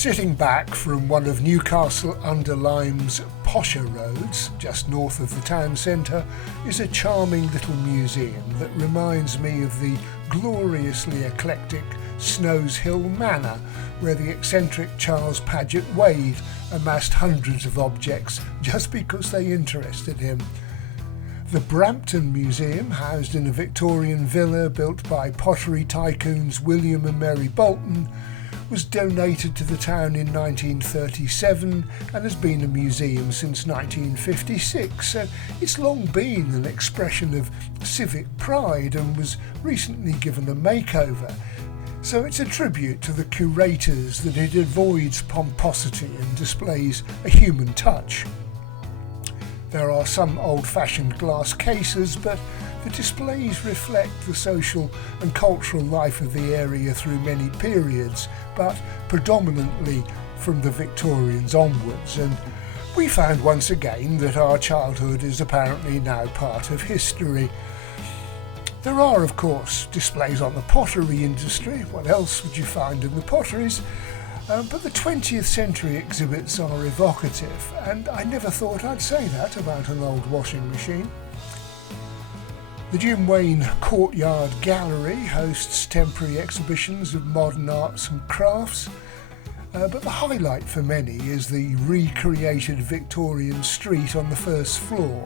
Sitting back from one of Newcastle under Lyme's posher roads, just north of the town centre, is a charming little museum that reminds me of the gloriously eclectic Snowshill Manor, where the eccentric Charles Paget Wade amassed hundreds of objects just because they interested him. The Brampton Museum, housed in a Victorian villa built by pottery tycoons William and Mary Bolton, was donated to the town in 1937 and has been a museum since 1956, so it's long been an expression of civic pride and was recently given a makeover. So it's a tribute to the curators that it avoids pomposity and displays a human touch. There are some old-fashioned glass cases, but the displays reflect the social and cultural life of the area through many periods, but predominantly from the Victorians onwards, and we found once again that our childhood is apparently now part of history. There are, of course, displays on the pottery industry. What else would you find in the potteries? But the 20th century exhibits are evocative, and I never thought I'd say that about an old washing machine. The Jim Wayne Courtyard Gallery hosts temporary exhibitions of modern arts and crafts, but the highlight for many is the recreated Victorian street on the first floor.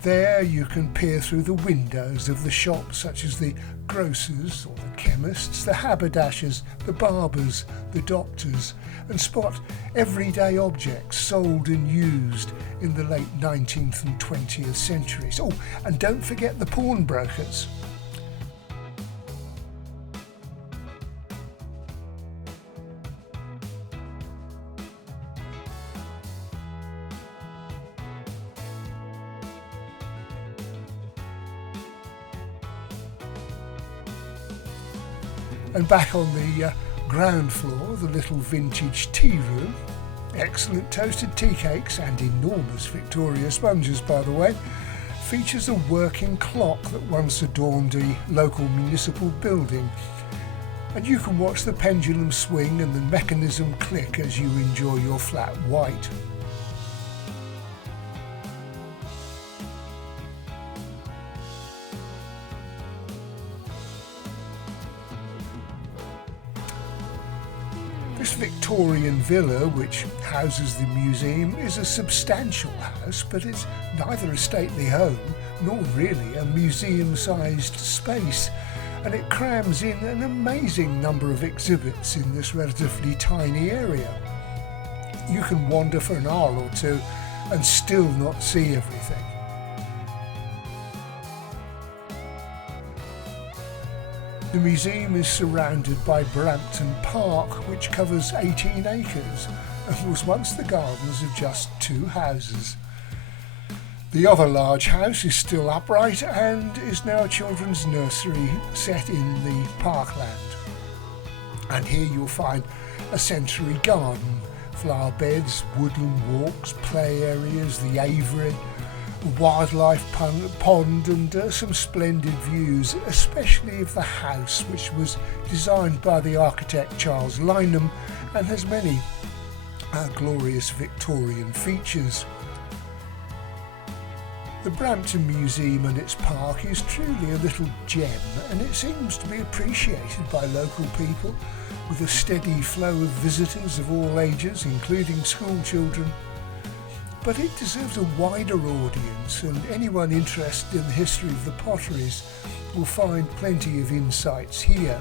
There you can peer through the windows of the shops such as the grocers or the chemists, the haberdashers, the barbers, the doctors, and spot everyday objects sold and used in the late 19th and 20th centuries. Oh, and don't forget the pawnbrokers. And back on the ground floor, the little vintage tea room, excellent toasted tea cakes and enormous Victoria sponges, by the way, features a working clock that once adorned a local municipal building. And you can watch the pendulum swing and the mechanism click as you enjoy your flat white. This Victorian villa, which houses the museum, is a substantial house, but it's neither a stately home nor really a museum-sized space, and it crams in an amazing number of exhibits in this relatively tiny area. You can wander for an hour or two and still not see everything. The museum is surrounded by Brampton Park, which covers 18 acres and was once the gardens of just 2 houses. The other large house is still upright and is now a children's nursery set in the parkland. And here you'll find a sensory garden, flower beds, woodland walks, play areas, the aviary, wildlife pond and some splendid views, especially of the house, which was designed by the architect Charles Lyme and has many glorious Victorian features. The Brampton Museum and its park is truly a little gem, and it seems to be appreciated by local people, with a steady flow of visitors of all ages, including school children. But it deserves a wider audience, and anyone interested in the history of the potteries will find plenty of insights here.